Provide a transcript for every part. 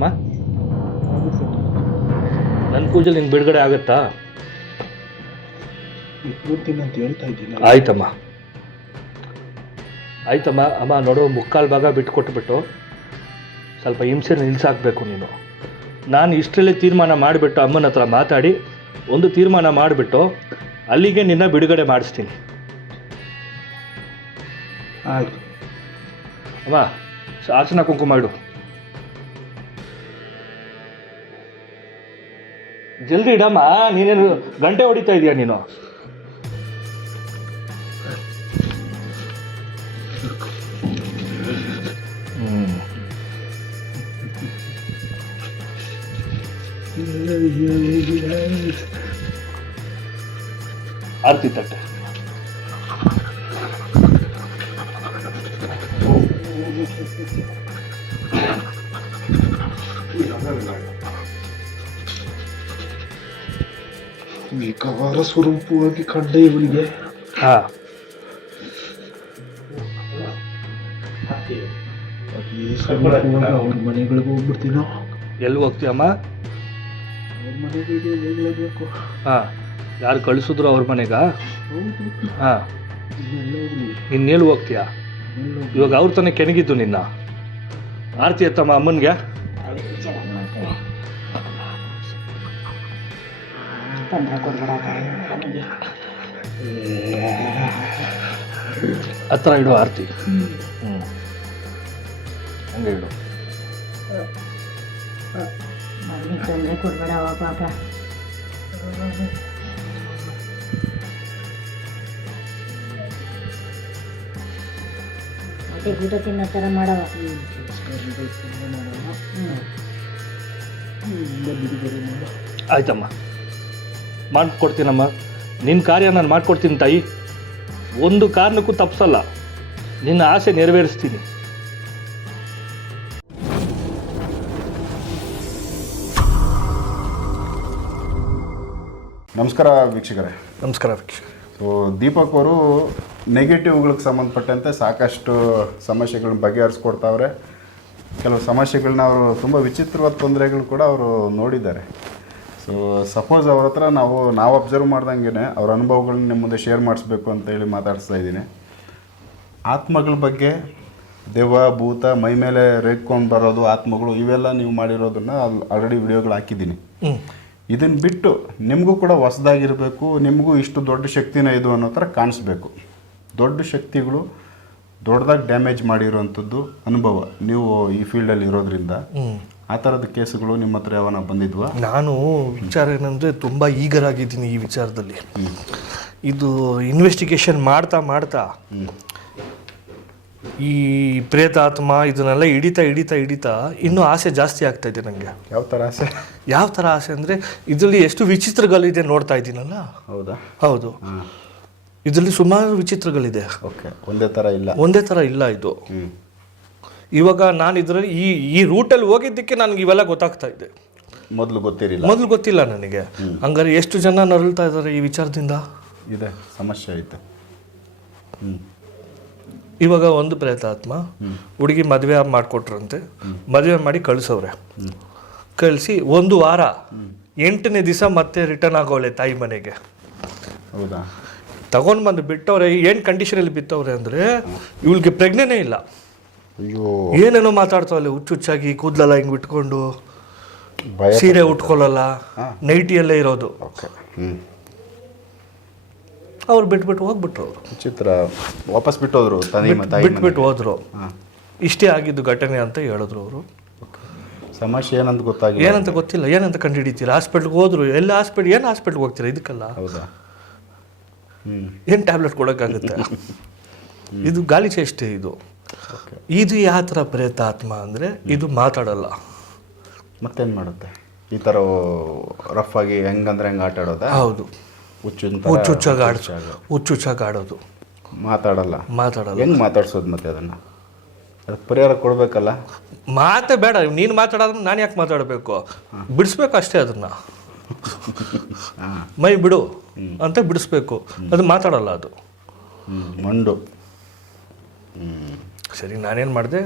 ಅಮ್ಮ ನನ್ನ ಪೂಜೆ ನಿಂಗೆ ಬಿಡುಗಡೆ ಆಗುತ್ತಾ? ಅಂತ ಹೇಳ್ತಾ ಇದ್ದೀನಿ. ಆಯ್ತಮ್ಮ. ಆಯ್ತಮ್ಮ ಅಮ್ಮ ನೋಡು ಮುಕ್ಕಾಲು ಭಾಗ ಬಿಟ್ಟು ಬಿಟ್ಕೊಟ್ಬಿಟ್ಟು ಸ್ವಲ್ಪ ಹಿಂಸೆ ನಿಲ್ಸಾಕ್ಬೇಕು ನೀನು. ನಾನು ಇಷ್ಟರಲ್ಲಿ ತೀರ್ಮಾನ ಮಾಡಿಬಿಟ್ಟು ಅಮ್ಮನ ಹತ್ರ ಮಾತಾಡಿ ಒಂದು ತೀರ್ಮಾನ ಮಾಡಿಬಿಟ್ಟು ಅಲ್ಲಿಗೆ ನಿನ್ನ ಬಿಡುಗಡೆ ಮಾಡಿಸ್ತೀನಿ. ಆಯ್ತು. ಅಮ್ಮ ಶಾಸನ ಕುಂಕುಮ ಇಡು. ಜಲ್ದಿ ಇಡಮ್ಮ ನೀನೇನು ಗಂಟೆ ಹೊಡಿತಾ ಇದೀಯ ನೀನು? ಆರ್ತಿ ತಟ್ಟೆ. ಸ್ವರೂಪವಾಗಿ ಕಂಡ ಇವರಿಗೆ ಹಾ. ಅವ್ರ ಮನೆಗಳಿಗೆ ಹೋಗ್ಬಿಡ್ತೀನೋ? ಎಲ್ಲಿ ಹೋಗ್ತೀಯಮ್ಮ? ಅವ್ರ ಮನೆಗಳಿಗೆ ಹೋಗ್ಲೇಬೇಕು ಹಾ. ಯಾರು ಕಳಿಸಿದ್ರು ಅವ್ರ ಮನೆಗ? ಹೌದು. ಹಾ. ಇನ್ನೆಲ್ಲ ಹೋಗ್ಲಿ? ಹೋಗ್ತೀಯಾ? ಇವಾಗ ಅವ್ರ ತಾನೇ ಕೆಣಗಿದ್ದು ನಿನ್ನ. ಆರ್ತಿ ಎತ್ತಮ್ಮ ಅಮ್ಮನಿಗೆ? ಹತ್ರ ಇಡು ಆರ್ತಿ. ಹ್ಞೂ ಹಂಗೆ ಇಡು. ಮಗನಿಗೆ ತೊಂದರೆ ಕೊಡ್ಬೇಡವ ಪಾಪ. ಮತ್ತೆ ಊಟ ತಿನ್ನೋ ಥರ ಮಾಡವ. ಹ್ಞೂ. ಆಯ್ತಮ್ಮ. ಮಾಡಿಕೊಡ್ತೀನಮ್ಮ ನಿನ್ನ ಕಾರ್ಯ ನಾನು ಮಾಡಿಕೊಡ್ತೀನಿ ತಾಯಿ. ಒಂದು ಕಾರಣಕ್ಕೂ ತಪ್ಪಿಸಲ್ಲ ನಿನ್ನ ಆಸೆ ನೆರವೇರಿಸ್ತೀನಿ. ನಮಸ್ಕಾರ ವೀಕ್ಷಕರೇ. ನಮಸ್ಕಾರ ವೀಕ್ಷಕ ಸೊ ದೀಪಕ್ ಅವರು ನೆಗೆಟಿವ್ಗಳಿಗೆ ಸಂಬಂಧಪಟ್ಟಂತೆ ಸಾಕಷ್ಟು ಸಮಸ್ಯೆಗಳನ್ನ ಬಗೆಹರಿಸ್ಕೊಡ್ತಾವ್ರೆ. ಕೆಲವು ಸಮಸ್ಯೆಗಳನ್ನ ಅವರು ತುಂಬ ವಿಚಿತ್ರವಾದ ತೊಂದರೆಗಳು ಕೂಡ ಅವರು ನೋಡಿದ್ದಾರೆ. ಸಪೋಸ್ ಅವ್ರ ಹತ್ರ ನಾವು ನಾವು ಅಬ್ಸರ್ವ್ ಮಾಡ್ದಂಗೆ ಅವ್ರ ಅನುಭವಗಳನ್ನ ನಿಮ್ಮ ಮುಂದೆ ಶೇರ್ ಮಾಡಿಸ್ಬೇಕು ಅಂತ ಹೇಳಿ ಮಾತಾಡಿಸ್ತಾ ಇದ್ದೀನಿ. ಆತ್ಮಗಳ ಬಗ್ಗೆ ದೆವ್ವ ಭೂತ ಮೈ ಮೇಲೆ ರೇಗ್ಕೊಂಡು ಬರೋದು ಆತ್ಮಗಳು ಇವೆಲ್ಲ ನೀವು ಮಾಡಿರೋದನ್ನ ಆಲ್ರೆಡಿ ವಿಡಿಯೋಗಳು ಹಾಕಿದ್ದೀನಿ. ಇದನ್ನು ಬಿಟ್ಟು ನಿಮಗೂ ಕೂಡ ಹೊಸದಾಗಿರಬೇಕು ನಿಮಗೂ ಇಷ್ಟು ದೊಡ್ಡ ಶಕ್ತಿನ ಇದು ಅನ್ನೋ ಥರ ಕಾಣಿಸ್ಬೇಕು. ದೊಡ್ಡ ಶಕ್ತಿಗಳು ದೊಡ್ಡದಾಗಿ ಡ್ಯಾಮೇಜ್ ಮಾಡಿರೋವಂಥದ್ದು ಅನುಭವ ನೀವು ಈ ಫೀಲ್ಡಲ್ಲಿ ಇರೋದ್ರಿಂದ. ಆ ಥರದ ಕೇಸುಗಳು ನಿಮ್ಮ ಹತ್ರ ಯಾವನ ಬಂದಿದ್ವಾ? ನಾನು ವಿಚಾರ ಏನಂದರೆ ತುಂಬ ಈಗರಾಗಿದ್ದೀನಿ ಈ ವಿಚಾರದಲ್ಲಿ. ಇದು ಇನ್ವೆಸ್ಟಿಗೇಷನ್ ಮಾಡ್ತಾ ಮಾಡ್ತಾ ಈ ಪ್ರೇತಾತ್ಮ ಇದನ್ನೆಲ್ಲ ಹಿಡಿತಾ ಹಿಡಿತಾ ಹಿಡಿತಾ ಇನ್ನೂ ಆಸೆ ಜಾಸ್ತಿ ಆಗ್ತಾ ಇದೆ ನನಗೆ ಯಾವ ಥರ ಆಸೆ? ಯಾವ ಥರ ಆಸೆ ಅಂದರೆ ಇದರಲ್ಲಿ ಎಷ್ಟು ವಿಚಿತ್ರಗಳಿದೆ ನೋಡ್ತಾ ಇದ್ದೀನಲ್ಲ? ಹೌದಾ? ಹೌದು. ಇದರಲ್ಲಿ ಸುಮಾರು ವಿಚಿತ್ರಗಳಿದೆ. ಓಕೆ ಒಂದೇ ಥರ ಇಲ್ಲ. ಒಂದೇ ಥರ ಇಲ್ಲ ಇದು. ಇವಾಗ ನಾನು ಇದರಲ್ಲಿ ಈ ಈ ರೂಟಲ್ಲಿ ಹೋಗಿದ್ದಕ್ಕೆ ನನಗೆ ಇವೆಲ್ಲ ಗೊತ್ತಾಗ್ತಾ ಇದೆ. ಮೊದಲು ಗೊತ್ತಿರಲಿಲ್ಲ. ಮೊದಲು ಗೊತ್ತಿಲ್ಲ ನನಗೆ. ಹಂಗಾರೆ ಎಷ್ಟು ಜನ ನರಳ್ತಾ ಇದ್ದಾರೆ ಈ ವಿಚಾರದಿಂದ? ಇದೆ ಸಮಸ್ಯೆ ಐತೆ. ಇವಾಗ ಒಂದು ಪ್ರೇತಾತ್ಮ ಹುಡುಗಿ ಮದುವೆ ಮಾಡಿಕೊಟ್ರಂತೆ. ಮದುವೆ ಮಾಡಿ ಕಳಿಸವ್ರೆ. ಕಳಿಸಿ ಒಂದು ವಾರ ಎಂಟನೇ ದಿವಸ ಮತ್ತೆ ರಿಟರ್ನ್ ಆಗೋಳೆ ತಾಯಿ ಮನೆಗೆ. ಹೌದಾ? ತಗೊಂಡು ಬಂದು ಬಿಟ್ಟವ್ರೆ ಏನು ಕಂಡೀಷನಲ್ಲಿ ಬಿತ್ತವ್ರೆ ಅಂದರೆ ಇವಳಿಗೆ ಪ್ರೆಗ್ನೆನೇ ಇಲ್ಲ. ಏನೇನೋ ಮಾತಾಡ್ತಾವಲ್ಲ ಹುಚ್ಚುಚ್ಚಾಗಿ ಕೂದಲೆಲ್ಲ ಹಿಂಗೆ ಬಿಟ್ಕೊಂಡು ಸೀರೆ ಉಟ್ಕೊಳ್ಳಲ್ಲ ನೈಟಿಯಲ್ಲೇ ಇರೋದು. ಅವ್ರು ಬಿಟ್ಬಿಟ್ಟು ಹೋಗ್ಬಿಟ್ರು ಅವರು. ಚಿತ್ರ ವಾಪಸ್ ಬಿಟ್ಟೋದ್ರು ಹೋದ್ರು ಬಿಟ್ಬಿಟ್ಟು ಹೋದ್ರು. ಇಷ್ಟೇ ಆಗಿದ್ದು ಘಟನೆ ಅಂತ ಹೇಳಿದ್ರು ಅವರು. ಸಮಸ್ಯೆ ಏನಂತ ಗೊತ್ತಾಗಿಲ್ಲ. ಏನಂತ ಗೊತ್ತಿಲ್ಲ. ಏನಂತ ಕಂಡುಹಿಡಿತೀರಾ? ಹಾಸ್ಪಿಟ್ಲ್ಗೆ ಹೋದ್ರು. ಎಲ್ಲ ಹಾಸ್ಪಿಟ್ಲ್ ಏನು ಹಾಸ್ಪಿಟ್ಲ್ಗೆ ಹೋಗ್ತೀರಾ? ಇದಕ್ಕಲ್ಲ. ಹೌದಾ? ಏನು ಟ್ಯಾಬ್ಲೆಟ್ ಕೊಡೋಕ್ಕಾಗುತ್ತೆ? ಇದು ಗಾಳಿ ಚೇಷ್ಟೆ ಇದು. ಇದು ಯಾವ ಥರ ಪ್ರೇತಾತ್ಮ ಅಂದರೆ ಇದು ಮಾತಾಡಲ್ಲ. ಮತ್ತೇನು ಮಾಡುತ್ತೆ? ಈ ಥರ ರಫ್ ಆಗಿ ಹೆಂಗಂದ್ರೆ ಹೆಂಗೆ ಆಟ ಆಡೋದ? ಹೌದು. ಹುಚ್ಚುಚ್ಚಾಗಿ ಆಡ ಹುಚ್ಚುಚ್ಚಾಗಿ ಆಡೋದು. ಮಾತಾಡಲ್ಲ? ಮಾತಾಡಲ್ಲ. ಹೆಂಗೆ ಮಾತಾಡ್ಸೋದು ಮತ್ತೆ ಅದನ್ನು? ಅದಕ್ಕೆ ಪರಿಹಾರ ಕೊಡಬೇಕಲ್ಲ? ಮಾತೇ ಬೇಡ ನೀನು ಮಾತಾಡೋದ್ರೆ ನಾನು ಯಾಕೆ ಮಾತಾಡಬೇಕು? ಬಿಡಿಸ್ಬೇಕು ಅಷ್ಟೇ ಅದನ್ನು. ಮೈ ಬಿಡು ಅಂತ ಬಿಡಿಸ್ಬೇಕು. ಅದು ಮಾತಾಡಲ್ಲ ಅದು. ಮಂಡು. ಹ್ಞೂ ಸರಿ ನಾನೇನು ಮಾಡಿದೆ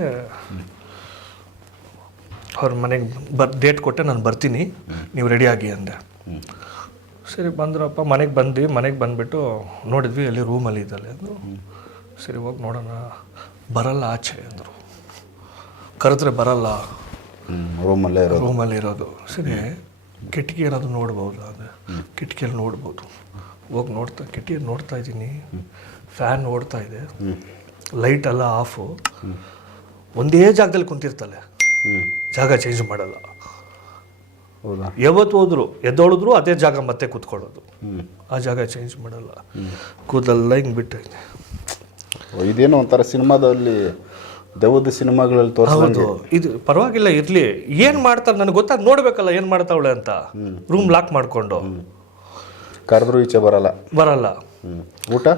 ಅವ್ರ ಮನೆಗೆ ಬರ್ ಡೇಟ್ ಕೊಟ್ಟೆ ನಾನು ಬರ್ತೀನಿ ನೀವು ರೆಡಿಯಾಗಿ ಅಂದೆ. ಸರಿ ಬಂದ್ರಪ್ಪ ಮನೆಗೆ ಬಂದ್ವಿ ಮನೆಗೆ ಬಂದುಬಿಟ್ಟು ನೋಡಿದ್ವಿ ಅಲ್ಲಿ ರೂಮಲ್ಲಿ ಇದ್ದಲ್ಲಿ ಅಂದರು. ಸರಿ ಹೋಗಿ ನೋಡೋಣ. ಬರಲ್ಲ ಆಚೆ ಅಂದರು. ಕರೆದ್ರೆ ಬರಲ್ಲ. ರೂಮಲ್ಲೇ ರೂಮಲ್ಲಿ ಇರೋದು. ಸರಿ ಕಿಟಕಿ ಏನಾದರೂ ನೋಡ್ಬೋದು ಅಂದರೆ ಕಿಟಕಿಯಲ್ಲಿ ನೋಡ್ಬೋದು. ಹೋಗಿ ನೋಡ್ತಾ ಕಿಟಕಿ ನೋಡ್ತಾ ಇದ್ದೀನಿ. ಫ್ಯಾನ್ ಓಡ್ತಾ ಇದೆ. ಲೈಟ್ ಎಲ್ಲ ಆಫು. ಒಂದೇ ಜಾಗದಲ್ಲಿ ಕುಂತಿರ್ತಾಳೆ. ಜಾಗ ಚೇಂಜ್ ಮಾಡಲ್ಲ. ಹೌದಾ? ಯಾವತ್ತು ಹೋದ್ರು ಎದ್ದೋಳಿದ್ರು ಅದೇ ಜಾಗ ಮತ್ತೆ ಕೂತ್ಕೊಳ್ಳೋದು. ಆ ಜಾಗ ಚೇಂಜ್ ಮಾಡಲ್ಲ. ಕೂದಲ್ಲ ಹಿಂಗೆ ಬಿಟ್ಟೈತೆ ಇದೇನೋ ಒಂಥರ ಸಿನಿಮಾದಲ್ಲಿ ದೆವ್ವದ ಸಿನಿಮಾಗಳಲ್ಲಿ ತೋರಿಸ್ಬೋದು ಇದು ಪರವಾಗಿಲ್ಲ ಇರ್ಲಿ. ಏನ್ ಮಾಡ್ತಾಳೆ ನನಗೆ ಗೊತ್ತಾಗ ನೋಡ್ಬೇಕಲ್ಲ ಏನ್ ಮಾಡ್ತಾವಳೆ ಅಂತ. ರೂಮ್ ಲಾಕ್ ಮಾಡ್ಕೊಂಡು. ಕರೆದ್ರು ಈಚೆ ಬರಲ್ಲ. ಬರಲ್ಲ. ಊಟ?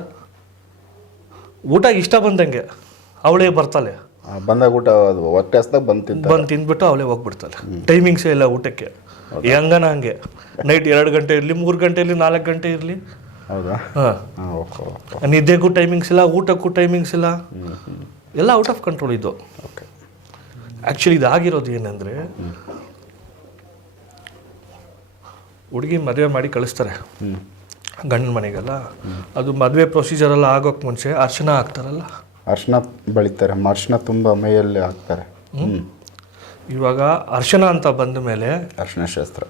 ಊಟ ಇಷ್ಟ ಬಂದಂಗೆ ಅವಳೇ ಬರ್ತಾಳೆ. ಬಂದಾಗ ಊಟ ಅದು ಹೊಟ್ಟೆ ಹಸ್ದಾಗ ಬಂದು ಬಂದು ತಿಂದ್ಬಿಟ್ಟು ಅವಳೇ ಹೋಗ್ಬಿಡ್ತಾಳೆ. ಟೈಮಿಂಗ್ಸೇ ಇಲ್ಲ ಊಟಕ್ಕೆ. ಹೆಂಗನ ಹಂಗೆ. ನೈಟ್ ಎರಡು ಗಂಟೆ ಇರಲಿ ಮೂರು ಗಂಟೆ ಇರಲಿ ನಾಲ್ಕು ಗಂಟೆ ಇರಲಿ. ಹೌದಾ? ಹಾಂ. ನಿದ್ದೆಗೂ ಟೈಮಿಂಗ್ಸ್ ಇಲ್ಲ ಊಟಕ್ಕೂ ಟೈಮಿಂಗ್ಸ್ ಇಲ್ಲ. ಎಲ್ಲ ಔಟ್ ಆಫ್ ಕಂಟ್ರೋಲ್ ಇದು. ಓಕೆ. ಆ್ಯಕ್ಚುಲಿ ಇದಾಗಿರೋದು ಏನಂದರೆ ಹುಡುಗಿ ಮದುವೆ ಮಾಡಿ ಕಳಿಸ್ತಾರೆ. ಗಂಡನ ಮನೆಗೆಲ್ಲ. ಅದು ಮದುವೆ ಪ್ರೊಸೀಜರೆಲ್ಲ ಆಗೋಕ್ಕೆ ಮುಂಚೆ ಅರ್ಶನ ಹಾಕ್ತಾರಲ್ಲ? ಅರ್ಶನ ಬಳಿತಾರೆ ಅರ್ಶನ ತುಂಬ ಮೈಯಲ್ಲಿ ಹಾಕ್ತಾರೆ. ಇವಾಗ ಅರ್ಶನ ಅಂತ ಬಂದ ಮೇಲೆ ಅರ್ಶನ ಶಾಸ್ತ್ರ.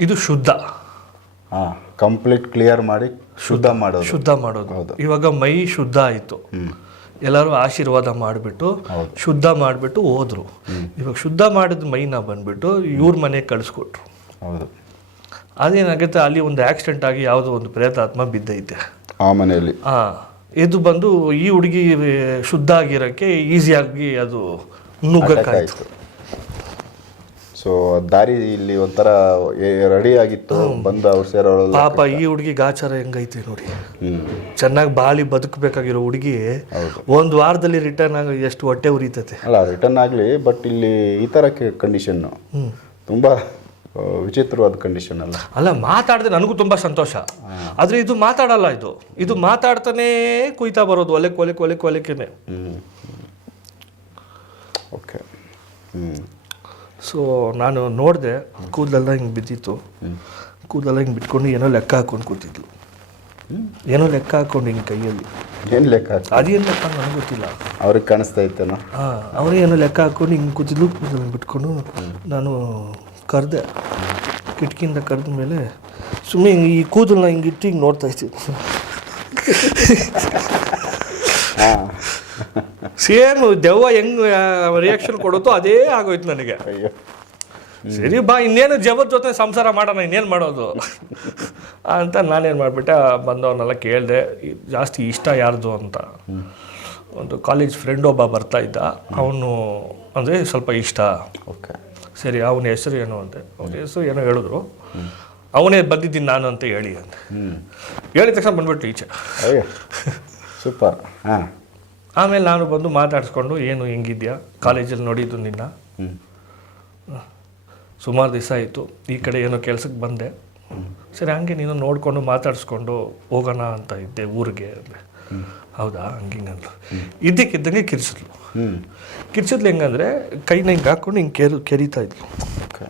ಇದು ಶುದ್ಧ. ಹಾಂ ಕಂಪ್ಲೀಟ್ ಕ್ಲಿಯರ್ ಮಾಡಿ ಶುದ್ಧ ಮಾಡೋದು. ಶುದ್ಧ ಮಾಡೋದು. ಹೌದು. ಇವಾಗ ಮೈ ಶುದ್ಧ ಆಯಿತು. ಎಲ್ಲರೂ ಆಶೀರ್ವಾದ ಮಾಡಿಬಿಟ್ಟು ಶುದ್ಧ ಮಾಡಿಬಿಟ್ಟು ಹೋದರು. ಇವಾಗ ಶುದ್ಧ ಮಾಡಿದ ಮೈನ ಬಂದ್ಬಿಟ್ಟು ಇವ್ರ ಮನೆಗೆ ಕಳಿಸ್ಕೊಟ್ರು. ಹೌದು. ಅದೇನಾಗುತ್ತೆ? ಅಲ್ಲಿ ಒಂದು ಆಕ್ಸಿಡೆಂಟ್ ಆಗಿ ಯಾವುದೋ ಒಂದು ಪ್ರೇತಾತ್ಮ ಬಿದ್ದೈತೆ. ಆ ಮನೆಯಲ್ಲಿ. ಹಾ ಇದು ಬಂದು ಈ ಹುಡುಗಿ ಶುದ್ಧ ಆಗಿರೋಕ್ಕೆ ಈಸಿಯಾಗಿ ಅದು ನುಗ್ಗಕ್ಕಾಯ್ತು. ಸೊ ದಾರಿ ಇಲ್ಲಿ ಒಂಥರ ರೆಡಿ ಆಗಿತ್ತು ಬಂದು ಅವ್ರು ಸೇರೋರೆಲ್ಲ ಪಾಪ ಈ ಹುಡುಗಿ ಗಾಚಾರ ಹೆಂಗೈತೆ ನೋಡಿ. ಚೆನ್ನಾಗಿ ಬಾಳಿ ಬದುಕಬೇಕಾಗಿರೋ ಹುಡುಗಿ ಒಂದು ವಾರದಲ್ಲಿ ರಿಟರ್ನ್ ಆಗಿ ಎಷ್ಟು ಹೊಟ್ಟೆ ಉರಿತೈತೆ. ಅಲ್ಲ ರಿಟರ್ನ್ ಆಗಲಿ ಬಟ್ ಇಲ್ಲಿ ಈ ಥರ ಕಂಡೀಷನ್ನು ತುಂಬ ವಿಚಿತ್ರವಾದ ಕಂಡೀಷನ್ ಅಲ್ಲ. ಅಲ್ಲ ಮಾತಾಡಿದ್ರೆ ನನಗೂ ತುಂಬ ಸಂತೋಷ. ಆದರೆ ಇದು ಮಾತಾಡಲ್ಲ ಇದು. ಇದು ಮಾತಾಡ್ತಾನೆ ಕುಯ್ತಾ ಬರೋದು ಒಲೆ ಕೊಲೆ ಕೊಲೆ ಕೊಲೆಕೇನೆ ಹ್ಞೂ ಓಕೆ. ಹ್ಞೂ ಸೊ ನಾನು ನೋಡಿದೆ ಕೂದಲೆಲ್ಲ ಹಿಂಗೆ ಬಿದ್ದಿತ್ತು. ಕೂದಲೆಲ್ಲ ಹಿಂಗೆ ಬಿಟ್ಕೊಂಡು ಏನೋ ಲೆಕ್ಕ ಹಾಕೊಂಡು ಕೂತಿದ್ಲು. ಏನೋ ಲೆಕ್ಕ ಹಾಕೊಂಡು ಹಿಂಗೆ ಕೈಯಲ್ಲಿ. ಏನು ಲೆಕ್ಕ ಅದೇನು ಲೆಕ್ಕ ನನಗೆ ಗೊತ್ತಿಲ್ಲ. ಅವ್ರಿಗೆ ಕಾಣಿಸ್ತಾ ಇತ್ತೇನೋ? ಹಾಂ ಅವರೇ ಏನೋ ಲೆಕ್ಕ ಹಾಕೊಂಡು ಹಿಂಗೆ ಕೂತಿದ್ಲು ಕೂದಲು ಬಿಟ್ಕೊಂಡು. ನಾನು ಕರೆದೆ ಕಿಟಕಿಯಿಂದ ಕರೆದ ಮೇಲೆ ಸುಮ್ಮನೆ ಈ ಕೂದಲನ್ನ ಹಿಂಗೆ ಇಟ್ಟು ಹಿಂಗೆ ನೋಡ್ತಾ ಇರ್ತೀನಿ ಹಾಂ ಸೇಮ್ ದೆವ್ವ ಹೆಂಗ್ ರಿಯಾಕ್ಷನ್ ಕೊಡುತ್ತೋ ಅದೇ ಆಗೋಯ್ತು ನನಗೆ. ಸರಿ ಬಾ ಇನ್ನೇನು ಜವದ ಜೊತೆ ಸಂಸಾರ ಮಾಡೋಣ ಇನ್ನೇನು ಮಾಡೋದು? ಅಂತ ನಾನೇನು ಮಾಡಿಬಿಟ್ಟೆ ಬಂದವನ್ನೆಲ್ಲ ಕೇಳಿದೆ ಜಾಸ್ತಿ ಇಷ್ಟ ಯಾರ್ದು ಅಂತ. ಒಂದು ಕಾಲೇಜ್ ಫ್ರೆಂಡ್ ಒಬ್ಬ ಬರ್ತಾ ಇದ್ದ ಅವನು ಅಂದರೆ ಸ್ವಲ್ಪ ಇಷ್ಟ. ಓಕೆ. ಸರಿ ಅವನ ಹೆಸರು ಏನು ಅಂತೆ. ಅವನ ಹೆಸರು ಏನೋ ಹೇಳಿದ್ರು. ಅವನೇ ಬಂದಿದ್ದೀನಿ ನಾನು ಅಂತ ಹೇಳಿ ಅಂತ. ಹೇಳಿದ ತಕ್ಷಣ ಬಂದ್ಬಿಟ್ಟು ಈಚೆ. ಸೂಪರ್. ಹಾಂ. ಆಮೇಲೆ ನಾನು ಬಂದು ಮಾತಾಡಿಸ್ಕೊಂಡು ಏನು ಹೆಂಗಿದ್ಯಾ? ಕಾಲೇಜಲ್ಲಿ ನೋಡಿದ್ದು ನಿನ್ನ. ಸುಮಾರು ದಿವಸ ಆಯಿತು. ಈ ಕಡೆ ಏನೋ ಕೆಲಸಕ್ಕೆ ಬಂದೆ. ಸರಿ ಹಂಗೆ ನೀನು ನೋಡಿಕೊಂಡು ಮಾತಾಡಿಸ್ಕೊಂಡು ಹೋಗೋಣ ಅಂತ ಇದ್ದೆ ಊರಿಗೆ. ಹೌದಾ? ಹಂಗಿಂಗಂದ್ಲು ಇದ್ದಕ್ಕಿದ್ದಂಗೆ ಕಿರ್ಸಿದ್ಲು ಕಿರ್ಸಿದ್ಲು ಹೆಂಗಂದ್ರೆ ಕೈನ ಹಿಂಗೆ ಹಾಕ್ಕೊಂಡು ಹಿಂಗೆ ಕೆರು ಕೆರಿತಾ ಇದ್ಲು. ಓಕೆ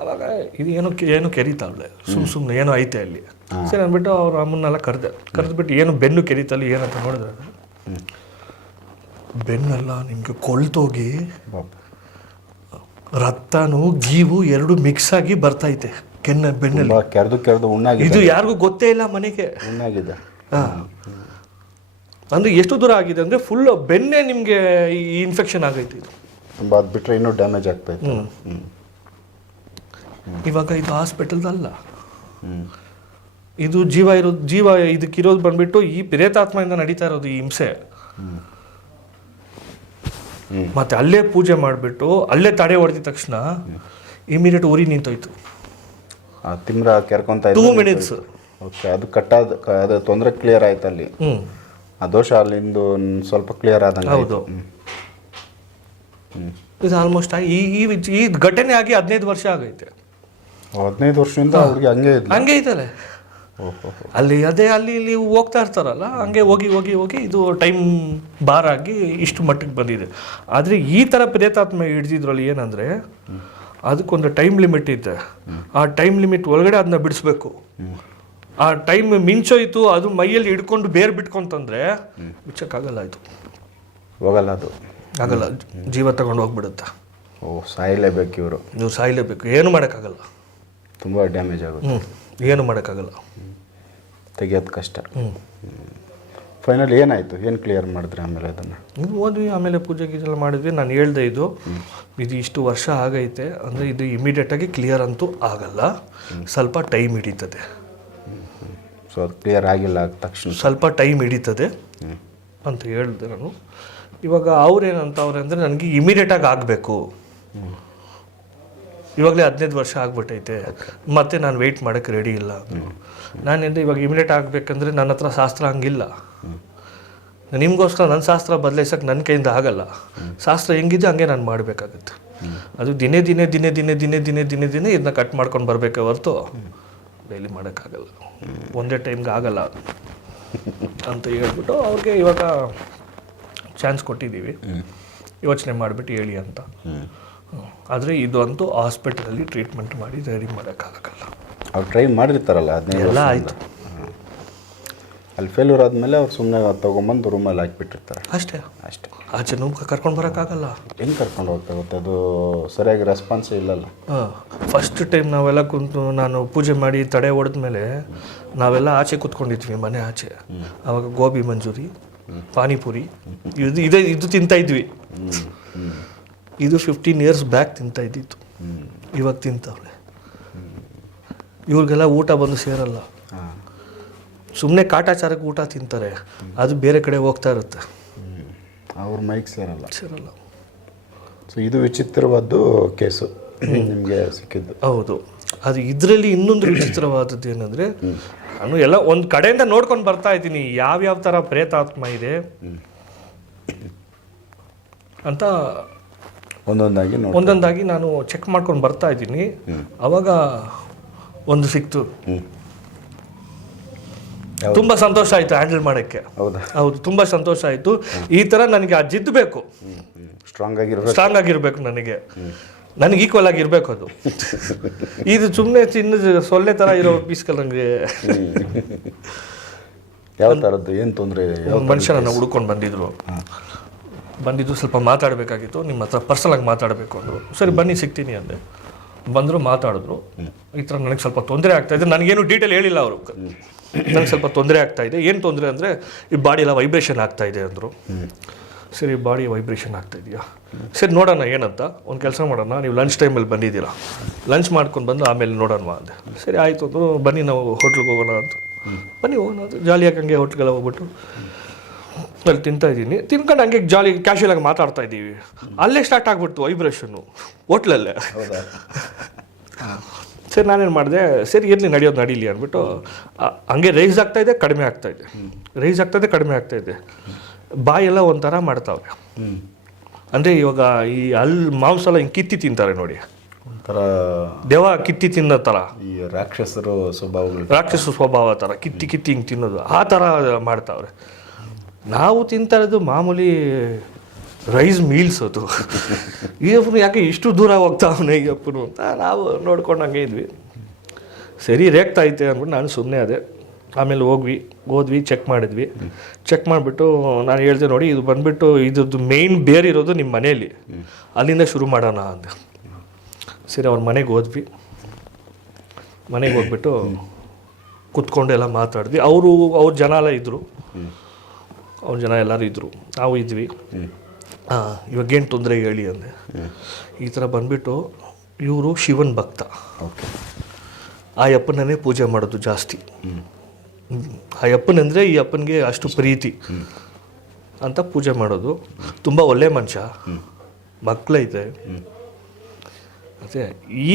ಅವಾಗ ಇದು ಏನು ಏನು ಕೆರಿತಾವಳೆ ಸುಮ್ ಸುಮ್ಮನೆ ಏನೋ ಐತೆ ಅಲ್ಲಿ. ಸರಿ ಅಂದ್ಬಿಟ್ಟು ಅವ್ರು ಅಮ್ಮನ್ನೆಲ್ಲ ಕರೆದೆ. ಕರೆದ್ಬಿಟ್ಟು ಏನು ಬೆನ್ನು ಕೆರಿತಲ್ಲಿ ಏನಂತ ನೋಡಿದ್ರೆ ಬೆನ್ನೆಲ್ಲ ನಿಮಗೆ ಕೊಳ್ತೋಗಿ ರಕ್ತನೂ ಗೀವು ಎರಡು ಮಿಕ್ಸ್ ಆಗಿ ಬರ್ತೈತೆ ಕೆನ್ನ ಬೆನ್ನಲ್ಲಿ. ಕೆರೆದು ಕೆರೆದು ಉಣ್ಣಾಗಿದೆ ಇದು ಯಾರಿಗೂ ಗೊತ್ತೇ ಇಲ್ಲ ಮನೆಗೆ. ಉಣ್ಣಾಗಿದೆ. ಅಂದ್ರೆ ಎಷ್ಟು ದೂರ ಆಗಿದೆ ಅಂದ್ರೆ ಫುಲ್ ಬೆನ್ನೆ ನಿಮಗೆ ಈ ಇನ್ಫೆಕ್ಷನ್ ಆಗೈತೆ ಇದು. ತುಂಬ ಅದು ಬಿಟ್ಟರೆ ಇನ್ನೂ ಡ್ಯಾಮೇಜ್ ಆಗ್ತಾ ಇತ್ತು ಹ್ಮ್. ಹ್ಞೂ ಇವಾಗ ಇದು ಹಾಸ್ಪಿಟಲ್ದಲ್ಲ ಇದು ಜೀವ ಇರೋದು ಜೀವ ಇದಕ್ಕಿರೋದು ಬಂದ್ಬಿಟ್ಟು ಈ ಪ್ರೇತಾತ್ಮದಿಂದ ನಡೀತಾ ಇರೋದು ಈ ಹಿಂಸೆ. ಮತ್ತೆ ಅಲ್ಲೇ ಪೂಜೆ ಮಾಡಿಬಿಟ್ಟು ಅಲ್ಲೇ ತಡೆ ಹೊಡೆದ ತಕ್ಷಣ ಇಮಿಡಿಯೇಟ್ ಉರಿ ನಿಂತೋಯ್ತು. ತಿಮ್ರ ಕೆರ್ಕೊಂತ ಟೂ ಮಿನಿಟ್ಸ್ ಓಕೆ ಅದು ಕಟ್ಟಾದ ಅದು ತೊಂದರೆ ಕ್ಲಿಯರ್ ಆಯ್ತು ಅಲ್ಲಿ. ಆ ದೋಷ ಅಲ್ಲಿಂದು ಸ್ವಲ್ಪ ಕ್ಲಿಯರ್ ಆದಂಗೆ ಹೌದು. ಇದು ಆಲ್ಮೋಸ್ಟ್ ಈ ಈ ಈ ಘಟನೆ ಆಗಿ ಹದಿನೈದು ವರ್ಷ ಆಗೈತೆ. ಹದಿನೈದು ವರ್ಷದಿಂದ ಅವ್ರಿಗೆ ಹಂಗೆ ಇದ್ಲು? ಹಂಗೆ ಇದೆ ಓಹೋ ಅಲ್ಲಿ ಅದೇ ಅಲ್ಲಿ ಇಲ್ಲಿ ಹೋಗ್ತಾ ಇರ್ತಾರಲ್ಲ ಹಂಗೆ ಹೋಗಿ ಹೋಗಿ ಹೋಗಿ ಇದು ಟೈಮ್ ಬಾರ್ ಆಗಿ ಇಷ್ಟು ಮಟ್ಟಕ್ಕೆ ಬಂದಿದೆ. ಆದರೆ ಈ ಥರ ಪ್ರೇತಾತ್ಮ ಹಿಡ್ದಿದ್ರಲ್ಲಿ ಏನಂದರೆ ಅದಕ್ಕೊಂದು ಟೈಮ್ ಲಿಮಿಟ್ ಇದೆ. ಆ ಟೈಮ್ ಲಿಮಿಟ್ ಒಳಗಡೆ ಅದನ್ನ ಬಿಡಿಸ್ಬೇಕು. ಆ ಟೈಮ್ ಮಿಂಚೋಯ್ತು ಅದು ಮೈಯಲ್ಲಿ ಹಿಡ್ಕೊಂಡು ಬೇರೆ ಬಿಟ್ಕೊಂತಂದ್ರೆ ಮುಚ್ಚಕ್ಕಾಗಲ್ಲ ಇದು. ಹೋಗಲ್ಲ ಅದು. ಆಗಲ್ಲ ಜೀವ ತಗೊಂಡು ಹೋಗ್ಬಿಡುತ್ತೆ. ಓ ಸಾಯಲೇಬೇಕು ಇವರು. ನೀವು ಸಾಯಲೇಬೇಕು ಏನು ಮಾಡೋಕ್ಕಾಗಲ್ಲ. ತುಂಬ ಡ್ಯಾಮೇಜ್ ಆಗುತ್ತೆ. ಹ್ಞೂ ಏನು ಮಾಡೋಕ್ಕಾಗಲ್ಲ. ತೆಗಿಯೋದು ಕಷ್ಟ. ಹ್ಞೂ ಫೈನಲ್ ಏನಾಯಿತು? ಏನು ಕ್ಲಿಯರ್ ಮಾಡಿದ್ರಿ ಆಮೇಲೆ ಅದನ್ನು? ನೀವು ಹೋದ್ವಿ ಆಮೇಲೆ ಪೂಜೆ ಗೀಜೆಲ್ಲ ಮಾಡಿದ್ವಿ ನಾನು ಹೇಳ್ದೆ ಇದು. ಇದು ಇಷ್ಟು ವರ್ಷ ಆಗೈತೆ ಅಂದರೆ ಇದು ಇಮಿಡಿಯೇಟಾಗಿ ಕ್ಲಿಯರ್ ಅಂತೂ ಆಗಲ್ಲ. ಸ್ವಲ್ಪ ಟೈಮ್ ಹಿಡಿತದೆ. ಸೊ ಅದು ಕ್ಲಿಯರ್ ಆಗಿಲ್ಲ ಆದ ತಕ್ಷಣ. ಸ್ವಲ್ಪ ಟೈಮ್ ಹಿಡಿತದೆ ಅಂತ ಹೇಳಿದೆ ನಾನು. ಇವಾಗ ಅವ್ರೇನಂತವ್ರೆ ಅಂದರೆ ನನಗೆ ಇಮಿಡಿಯೇಟಾಗಿ ಆಗಬೇಕು. ಇವಾಗಲೇ ಹದಿನೈದು ವರ್ಷ ಆಗ್ಬಿಟ್ಟೈತೆ. ಮತ್ತೆ ನಾನು ವೆಯ್ಟ್ ಮಾಡೋಕ್ಕೆ ರೆಡಿ ಇಲ್ಲ. ನಾನಿಂದ ಇವಾಗ ಇಮಿಡಿಯೇಟ್ ಆಗಬೇಕಂದ್ರೆ ನನ್ನ ಹತ್ರ ಶಾಸ್ತ್ರ ಹಂಗಿಲ್ಲ. ನಿಮಗೋಸ್ಕರ ನನ್ನ ಶಾಸ್ತ್ರ ಬದಲಾಯಿಸೋಕೆ ನನ್ನ ಕೈಯಿಂದ ಆಗಲ್ಲ. ಶಾಸ್ತ್ರ ಹೆಂಗಿದೆ ಹಂಗೆ ನಾನು ಮಾಡಬೇಕಾಗತ್ತೆ. ಅದು ದಿನೇ ದಿನೇ ದಿನೇ ದಿನೇ ದಿನೇ ದಿನೇ ದಿನೇ ದಿನೇ ಇದನ್ನ ಕಟ್ ಮಾಡ್ಕೊಂಡು ಬರಬೇಕೆ ಹೊರತು. ಡೈಲಿ ಮಾಡೋಕ್ಕಾಗಲ್ಲ. ಒಂದೇ ಟೈಮ್ಗೆ ಆಗಲ್ಲ ಅಂತ ಹೇಳ್ಬಿಟ್ಟು ಅವ್ರಿಗೆ ಇವಾಗ ಚಾನ್ಸ್ ಕೊಟ್ಟಿದ್ದೀವಿ. ಯೋಚನೆ ಮಾಡಿಬಿಟ್ಟು ಹೇಳಿ ಅಂತ. ಆದರೆ ಇದು ಅಂತೂ ಹಾಸ್ಪಿಟಲಲ್ಲಿ ಟ್ರೀಟ್ಮೆಂಟ್ ಮಾಡಿ ರೆಡಿ ಮಾಡೋಕ್ಕಾಗಲ್ಲ. ಅವ್ರು ಟ್ರೈ ಮಾಡಿರ್ತಾರಲ್ಲ ಅದನ್ನೆಲ್ಲ ಆಯಿತು. ಅಲ್ಲಿ ಫೇಲ್ಯೂರ್ ಆದಮೇಲೆ ಅವ್ರು ಸುಮ್ಮನೆ ತೊಗೊಂಬಂದು ರೂಮಲ್ಲಿ ಹಾಕಿಬಿಟ್ಟಿರ್ತಾರೆ. ಅಷ್ಟೇ? ಅಷ್ಟೇ. ಆಚೆ ನಮ್ಗೆ ಕರ್ಕೊಂಡು ಬರೋಕ್ಕಾಗಲ್ಲ? ಹೆಂಗೆ ಕರ್ಕೊಂಡು ಹೋಗ್ತಾಗುತ್ತೆ? ಅದು ಸರಿಯಾಗಿ ರೆಸ್ಪಾನ್ಸೇ ಇಲ್ಲಲ್ಲ. ಹಾಂ ಫಸ್ಟ್ ಟೈಮ್ ನಾವೆಲ್ಲ ಕುಂತು ನಾನು ಪೂಜೆ ಮಾಡಿ ತಡೆ ಹೊಡೆದ್ಮೇಲೆ ನಾವೆಲ್ಲ ಆಚೆ ಕೂತ್ಕೊಂಡಿದ್ವಿ ಮನೆ ಆಚೆ. ಆವಾಗ ಗೋಬಿ ಮಂಜೂರಿ ಪಾನಿಪುರಿ ಇದು ಇದೇ ಇದು ತಿಂತಾ ಇದ್ವಿ. ಇದು ಫಿಫ್ಟೀನ್ ಇಯರ್ಸ್ ಬ್ಯಾಕ್ ತಿಂತಾ ಇದ್ದಿತ್ತು. ಇವಾಗ ತಿಂತವ್ರೆ. ಇವ್ರಿಗೆಲ್ಲ ಊಟ ಬಂದು ಸೇರಲ್ಲ. ಸುಮ್ಮನೆ ಕಾಟಾಚಾರಕ್ಕೆ ಊಟ ತಿಂತಾರೆ. ಅದು ಬೇರೆ ಕಡೆ ಹೋಗ್ತಾ ಇರುತ್ತೆ. ಅವ್ರ ಮೈಕ್ ಸೇರಲ್ಲ. ಸೇರಲ್ಲ. ಸೊ ಇದು ವಿಚಿತ್ರವಾದ್ದು ಕೇಸು. ನಿಮಗೆ ಸಿಕ್ಕಿದ್ದು. ಹೌದು. ಅದು ಇದರಲ್ಲಿ ಇನ್ನೊಂದು ವಿಚಿತ್ರವಾದದ್ದು ಏನಂದರೆ ನಾನು ಎಲ್ಲ ಒಂದು ಕಡೆಯಿಂದ ನೋಡ್ಕೊಂಡು ಬರ್ತಾ ಇದ್ದೀನಿ. ಯಾವ್ಯಾವ ಥರ ಪ್ರೇತಾತ್ಮ ಇದೆ ಅಂತ ಒಂದೊಂದಾಗಿ ಒಂದೊಂದಾಗಿ ನಾನು ಚೆಕ್ ಮಾಡ್ಕೊಂಡು ಬರ್ತಾ ಇದ್ದೀನಿ. ಅವಾಗ ಒಂದು ಸಿಕ್ತು. ತುಂಬ ಸಂತೋಷ ಆಯಿತು ಹ್ಯಾಂಡಲ್ ಮಾಡೋಕ್ಕೆ. ಹೌದಾ? ಹೌದು ತುಂಬ ಸಂತೋಷ ಆಯಿತು. ಈ ಥರ ನನಗೆ ಆ ಜಿದ್ದು ಬೇಕು. ಸ್ಟ್ರಾಂಗ್ ಆಗಿರ್ಬೇಕು ಸ್ಟ್ರಾಂಗ್ ಆಗಿರ್ಬೇಕು ನನಗೆ. ನನಗೆ ಈಕ್ವಲ್ ಆಗಿರ್ಬೇಕು ಅದು. ಇದು ಸುಮ್ಮನೆ ಚಿನ್ನದ ಸೊಳ್ಳೆ ಥರ ಇರೋ ಪೀಸ್ಗಳು ನನಗೆ ಯಾವ ಥರದ್ದು ಏನು ತೊಂದರೆ? ಮನುಷ್ಯ ಮನುಷ್ಯನನ್ನು ಹುಡ್ಕೊಂಡು ಬಂದಿದ್ರು. ಬಂದಿದ್ದು ಸ್ವಲ್ಪ ಮಾತಾಡಬೇಕಾಗಿತ್ತು. ನಿಮ್ಮ ಹತ್ರ ಪರ್ಸನಲಾಗಿ ಮಾತಾಡಬೇಕು ಅಂದರು. ಸರಿ ಬನ್ನಿ ಸಿಗ್ತೀನಿ ಅಂದೆ. ಬಂದರು ಮಾತಾಡಿದ್ರು. ಈ ಥರ ನನಗೆ ಸ್ವಲ್ಪ ತೊಂದರೆ ಆಗ್ತಾ ಇದೆ. ನನಗೇನು ಡೀಟೇಲ್ ಹೇಳಿಲ್ಲ ಅವರು. ನನಗೆ ಸ್ವಲ್ಪ ತೊಂದರೆ ಆಗ್ತಾ ಇದೆ. ಏನು ತೊಂದರೆ ಅಂದರೆ ಈ ಬಾಡಿ ಎಲ್ಲ ವೈಬ್ರೇಷನ್ ಆಗ್ತಾ ಇದೆ ಅಂದರು. ಸರಿ ಬಾಡಿ ವೈಬ್ರೇಷನ್ ಆಗ್ತಾ ಇದೆಯಾ? ಸರಿ ನೋಡೋಣ ಏನಂತ. ಒಂದು ಕೆಲಸ ಮಾಡೋಣ. ನೀವು ಲಂಚ್ ಟೈಮಲ್ಲಿ ಬಂದಿದ್ದೀರಾ? ಲಂಚ್ ಮಾಡ್ಕೊಂಡು ಬಂದು ಆಮೇಲೆ ನೋಡೋಣ ಅಂದೆ. ಸರಿ ಆಯಿತು ಅಂದರು. ಬನ್ನಿ ನಾವು ಹೋಟ್ಲಿಗೆ ಹೋಗೋಣ ಅಂತ. ಬನ್ನಿ ಹೋಗೋಣ ಅಂತ. ಜಾಲಿಯಾಗಿ ಹಂಗೆ ಹೋಟ್ಲಿಗೆಲ್ಲ ಹೋಗ್ಬಿಟ್ಟು ಅಲ್ಲಿ ತಿಂತಾ ಇದ್ದೀನಿ. ತಿನ್ಕೊಂಡು ಹಂಗೆ ಜಾಲಿ ಕ್ಯಾಶುಯಲ್ ಆಗಿ ಮಾತಾಡ್ತಾ ಇದ್ದೀವಿ. ಅಲ್ಲೇ ಸ್ಟಾರ್ಟ್ ಆಗ್ಬಿಡ್ತು ವೈಬ್ರೇಷನ್ನು ಹೋಟ್ಲಲ್ಲೇ. ಸರಿ ನಾನೇನು ಮಾಡಿದೆ ಸರಿ ಇರಲಿ ನಡೆಯೋದು ನಡೀಲಿ ಅಂದ್ಬಿಟ್ಟು ಹಂಗೆ ರೈಸ್ ಆಗ್ತಾ ಇದೆ ಕಡಿಮೆ ಆಗ್ತಾ ಇದೆ. ರೈಸ್ ಆಗ್ತಾ ಇದೆ ಕಡಿಮೆ ಆಗ್ತಾ ಇದೆ. ಬಾಯೆಲ್ಲ ಒಂಥರ ಮಾಡ್ತಾವ್ರೆ. ಅಂದರೆ ಇವಾಗ ಈ ಅಲ್ಲಿ ಮಾಂಸ ಎಲ್ಲ ಹಿಂಗೆ ಕಿತ್ತಿ ತಿಂತಾರೆ ನೋಡಿ. ಒಂಥರ ದೇವ ಕಿತ್ತಿ ತಿನ್ನೋ ಥರ ಈ ರಾಕ್ಷಸರು ಸ್ವಭಾವಗಳು. ರಾಕ್ಷಸ ಸ್ವಭಾವ ಥರ ಕಿತ್ತಿ ಕಿತ್ತಿ ಹಿಂಗೆ ತಿನ್ನೋದು ಆ ಥರ ಮಾಡ್ತಾವ್ರೆ. ನಾವು ತಿಂತಾ ಇರೋದು ಮಾಮೂಲಿ ರೈಸ್ ಮೀಲ್ಸ್ ಅದು. ಇವನು ಯಾಕೆ ಇಷ್ಟು ದೂರ ಹೋಗ್ತಾವನೆ ಅಪ್ಪನು ಅಂತ ನಾವು ನೋಡ್ಕೊಂಡು ಹಂಗೆ ಇದ್ವಿ. ಸರಿ, ರೇಗ್ತಾ ಐತೆ ಅಂದ್ಬಿಟ್ಟು ನಾನು ಸುಮ್ಮನೆ ಅದೇ ಆಮೇಲೆ ಹೋಗ್ವಿ, ಹೋದ್ವಿ ಚೆಕ್ ಮಾಡಿದ್ವಿ. ಚೆಕ್ ಮಾಡಿಬಿಟ್ಟು ನಾನು ಹೇಳ್ದೆ ನೋಡಿ, ಇದು ಬಂದ್ಬಿಟ್ಟು ಇದ್ರದ್ದು ಮೇಯ್ನ್ ಬೇರ್ ಇರೋದು ನಿಮ್ಮ ಮನೆಯಲ್ಲಿ. ಅಲ್ಲಿಂದ ಶುರು ಮಾಡೋಣ ಅಂತ ಸರಿ, ಅವ್ರ ಮನೆಗೆ ಹೋದ್ವಿ. ಮನೆಗೆ ಹೋಗ್ಬಿಟ್ಟು ಕುತ್ಕೊಂಡು ಎಲ್ಲ ಮಾತಾಡಿದ್ವಿ. ಅವರು, ಅವ್ರ ಜನ ಎಲ್ಲ ಇದ್ದರು ಅವ್ರ ಜನ ಎಲ್ಲರೂ ಇದ್ದರು ನಾವು ಇದ್ವಿ. ಹಾಂ ಇವಾಗೇನು ತೊಂದರೆ ಹೇಳಿ ಅಂದೆ. ಈ ಥರ ಬಂದ್ಬಿಟ್ಟು ಇವರು ಶಿವನ್ ಭಕ್ತ. ಓಕೆ. ಆ ಅಪ್ಪನನ್ನೇ ಪೂಜೆ ಮಾಡೋದು ಜಾಸ್ತಿ. ಆ ಅಪ್ಪನಂದರೆ ಈ ಅಪ್ಪನಿಗೆ ಅಷ್ಟು ಪ್ರೀತಿ. ಅಂತ ಪೂಜೆ ಮಾಡೋದು. ತುಂಬ ಒಳ್ಳೆ ಮನುಷ್ಯ. ಮಕ್ಕಳೈತೆ ಮತ್ತೆ ಈ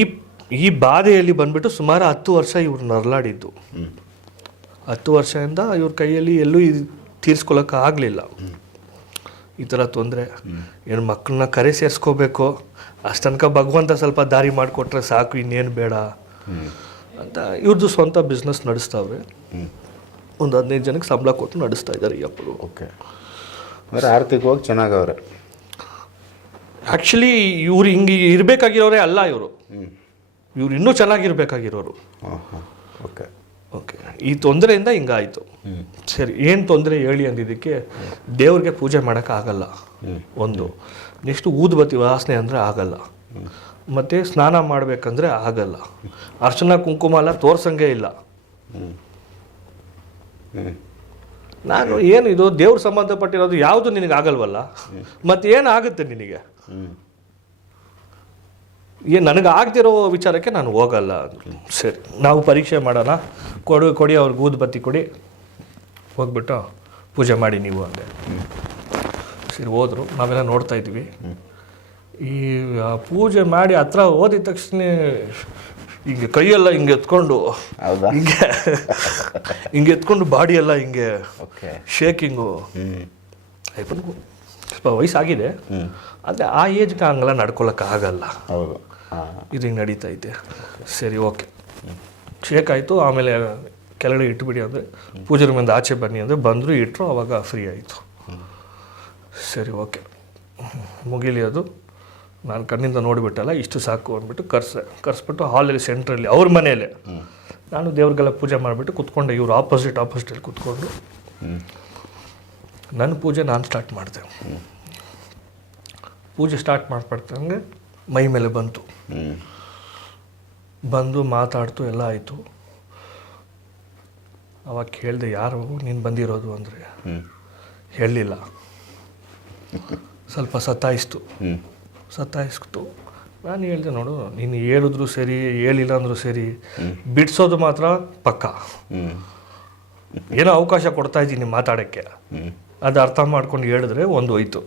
ಈ ಬಾಧೆಯಲ್ಲಿ ಬಂದ್ಬಿಟ್ಟು ಸುಮಾರು ಹತ್ತು ವರ್ಷ ಇವ್ರು ನರಳಾಡಿದ್ದು ಹತ್ತು ವರ್ಷದಿಂದ ಇವ್ರ ಕೈಯಲ್ಲಿ ಎಲ್ಲೂ ಇದು ತೀರಿಸ್ಕೊಳಕ್ಕೆ ಆಗಲಿಲ್ಲ. ಈ ಥರ ತೊಂದರೆ. ಏನು ಮಕ್ಕಳನ್ನ ಕರೆ ಸೇರಿಸ್ಕೋಬೇಕು. ಅಷ್ಟನಕ ತನಕ ಭಗವಂತ ಸ್ವಲ್ಪ ದಾರಿ ಮಾಡಿಕೊಟ್ರೆ ಸಾಕು ಇನ್ನೇನು ಬೇಡ. ಅಂತ ಇವ್ರದ್ದು ಸ್ವಂತ ಬಿಸ್ನೆಸ್ ನಡೆಸ್ತಾವ್ರೆ. ಒಂದು ಹದಿನೈದು ಜನಕ್ಕೆ ಸಂಬಳ ಕೊಟ್ಟು ನಡೆಸ್ತಾ ಇದ್ದಾರೆ ಈ ಅಪ್ಪರು. ಓಕೆ. ಅಂದರೆ ಆರ್ಥಿಕವಾಗಿ ಚೆನ್ನಾಗವ್ರೆ. ಆ್ಯಕ್ಚುಲಿ ಇವ್ರು ಹಿಂಗೆ ಇರಬೇಕಾಗಿರೋರೇ ಅಲ್ಲ ಇವರು. ಇವ್ರು ಇನ್ನೂ ಚೆನ್ನಾಗಿರ್ಬೇಕಾಗಿರೋರು. ಹಾಂ ಹಾಂ ಓಕೆ. ಓಕೆ. ಈ ತೊಂದರೆಯಿಂದ ಹಿಂಗಾಯಿತು. ಸರಿ ಏನು ತೊಂದರೆ ಹೇಳಿ ಅಂದಿದ್ದಕ್ಕೆ ದೇವ್ರಿಗೆ ಪೂಜೆ ಮಾಡೋಕ್ಕಾಗಲ್ಲ ಒಂದು. ನೆಕ್ಸ್ಟ್ ಊದ್ಬತ್ತಿ ವಾಸನೆ ಅಂದರೆ ಆಗಲ್ಲ. ಮತ್ತು ಸ್ನಾನ ಮಾಡಬೇಕಂದ್ರೆ ಆಗಲ್ಲ. ಅರ್ಶನ ಕುಂಕುಮ ಎಲ್ಲ ತೋರ್ಸಂಗೆ ಇಲ್ಲ. ನಾನು ಏನು ಇದು ದೇವ್ರ ಸಂಬಂಧಪಟ್ಟಿರೋದು ಯಾವುದು ನಿನಗೆ ಆಗಲ್ವಲ್ಲ? ಮತ್ತೆ ಏನು ಆಗುತ್ತೆ ನಿನಗೆ ಏನು ನನಗೆ ಆಗದಿರೋ ವಿಚಾರಕ್ಕೆ ನಾನು ಹೋಗಲ್ಲ ಅಂದ್ರು. ಸರಿ ನಾವು ಪರೀಕ್ಷೆ ಮಾಡೋಣ. ಕೊಡು ಕೊಡಿ ಅವ್ರಿಗೆ ಊದುಬತ್ತಿ ಕೊಡಿ. ಹೋಗ್ಬಿಟ್ಟು ಪೂಜೆ ಮಾಡಿ ನೀವು ಅಂದೆ ಸರಿ ಹೋದರು. ನಾವೆಲ್ಲ ನೋಡ್ತಾ ಇದ್ವಿ. ಈ ಪೂಜೆ ಮಾಡಿ ಹತ್ರ ಓದಿದ ತಕ್ಷಣ ಹಿಂಗೆ ಕೈಯೆಲ್ಲ ಹಿಂಗೆ ಎತ್ಕೊಂಡು ಹಿಂಗೆ ಹಿಂಗೆ ಎತ್ಕೊಂಡು ಬಾಡಿ ಎಲ್ಲ ಹಿಂಗೆ ಓಕೆ. ಶೇಕಿಂಗು ಸ್ವಲ್ಪ ವಯಸ್ಸಾಗಿದೆ. ಅಂದರೆ ಆದರೆ ಆ ಏಜ್ಗೆ ಹಂಗೆಲ್ಲ ನಡ್ಕೊಳಕ್ಕಾಗಲ್ಲ. ಹೌದು. ಇದು ಹಿಂಗೆ ನಡೀತಾ ಐತೆ ಸರಿ, ಓಕೆ. ಶೇಕ್ ಆಯಿತು, ಆಮೇಲೆ ಕೆಳಗಡೆ ಇಟ್ಬಿಡಿ ಅಂದರೆ ಪೂಜೆ ಮುಂದೆ ಆಚೆ ಬನ್ನಿ ಅಂದರೆ, ಬಂದರು ಇಟ್ಟರು ಅವಾಗ ಫ್ರೀ ಆಯಿತು. ಸರಿ, ಓಕೆ. ಮುಗಿಲಿ ಅದು. ನಾನು ಕಣ್ಣಿಂದ ನೋಡಿಬಿಟ್ಟಲ್ಲ, ಇಷ್ಟು ಸಾಕು ಅಂದ್ಬಿಟ್ಟು ಕರ್ಸೆ ಕರ್ಸ್ಬಿಟ್ಟು ಹಾಲಲ್ಲಿ ಸೆಂಟ್ರಲ್ಲಿ ಅವ್ರ ಮನೆಯಲ್ಲೇ. ನಾನು ದೇವ್ರಿಗೆಲ್ಲ ಪೂಜೆ ಮಾಡಿಬಿಟ್ಟು ಕುತ್ಕೊಂಡೆ, ಇವ್ರು ಆಪೋಸಿಟ್ ಆಪೋಸಿಟಲ್ಲಿ ಕುತ್ಕೊಂಡು. ನನ್ನ ಪೂಜೆ ನಾನು ಸ್ಟಾರ್ಟ್ ಮಾಡಿದೆ. ಪೂಜೆ ಸ್ಟಾರ್ಟ್ ಮಾಡ್ಬಿಡ್ತಂಗೆ ಮೈ ಮೇಲೆ ಬಂತು. ಬಂದು ಮಾತಾಡ್ತು ಎಲ್ಲ ಆಯಿತು. ಅವಾಗ ಕೇಳಿದೆ ಯಾರು ನೀನು ಬಂದಿರೋದು ಅಂದರೆ? ಹೇಳಲಿಲ್ಲ ಸ್ವಲ್ಪ ಸತಾಯಿಸ್ತು. ಸತಾಯಿಸ್ತು. ನಾನು ಹೇಳಿದೆ ನೋಡು ನೀನು ಹೇಳಿದ್ರು ಸರಿ ಹೇಳಿಲ್ಲ ಅಂದರೂ ಸರಿ ಬಿಡಿಸೋದು ಮಾತ್ರ ಪಕ್ಕ. ಏನೋ ಅವಕಾಶ ಕೊಡ್ತಾ ಇದ್ದೀನಿ ಮಾತಾಡೋಕ್ಕೆ. ಅದು ಅರ್ಥ ಮಾಡ್ಕೊಂಡು ಹೇಳಿದ್ರೆ ಒಂದು ಹೋಯ್ತು.